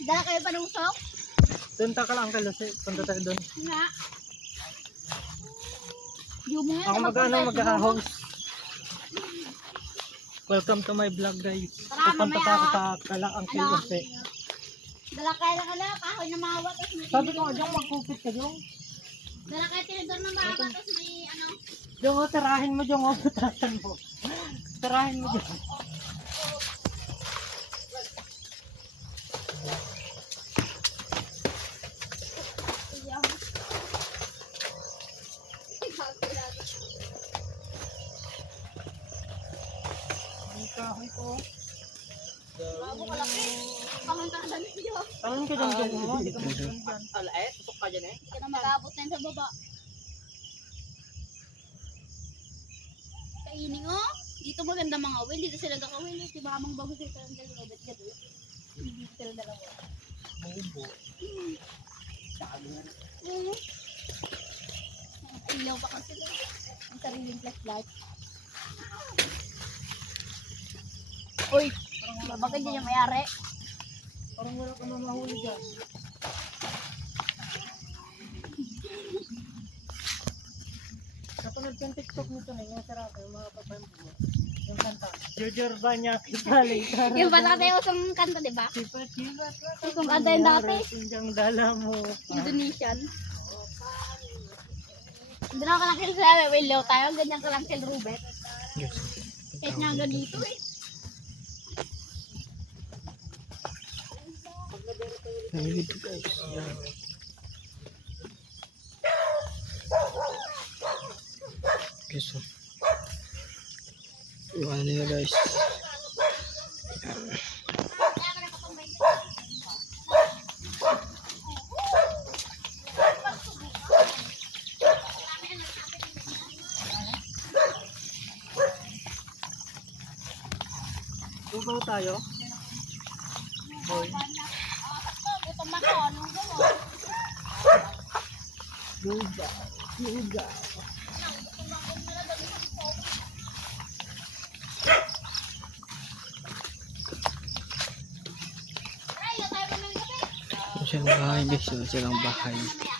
Dala kayo pa ng usok? Doon ta ka lang kalose. Punta tayo doon. Nga. Yung mga Ako mag-host. Welcome to my vlog guys. Tara, Pupunta pa ako sa Kalaang Kalose. Dala kayo lang kahoy na mawat. Sabi ko nga dyan magkupit ka dyan. Dala kayo tinidor na mawat. Tapos may ano. Dyan o, tirahin mo dyan o. Tirahin mo. Tirahin mo dyan. Kahoy ko. Bago ka laki. Kahoy ka na damit niyo. Tangan ka dyan dyan. Hindi ka dyan. Tusok ka dyan eh. Hindi ka na mag-abot na yun sa baba. Kainin oh. Dito maganda mga awil. Dito sila gakawil. Si mamang bago sila ng dalawabit gabi. Hindi sila dalawa. Mahibo. Ilaw pa kasi sila. Ang sariling flashlight. Uy! Bakit yun yung mayari? Parang wala ka na mahuli dyan. Napanood kang TikTok nito na yung sarap yung mga papayang buwan. Yung kanta. Jujur ba niya kitali? Yung bata tayo usang kanta, di ba? Sipat-sipat. Yung kanta yung dati. Sinjang dala mo. Indonesian. Hindi na ka lang kill sa Willow tayo. Ganyan ka lang kill Rubet. Yes. Kahit nga ganito eh. Nandito guys. So, yung ano nila guys. Tubaw tayo. Boy. Gutom ako. Anong gawa? Luga. Luga. Ay, tayo pa ng gabi. Silang bahay guys. Silang bahay.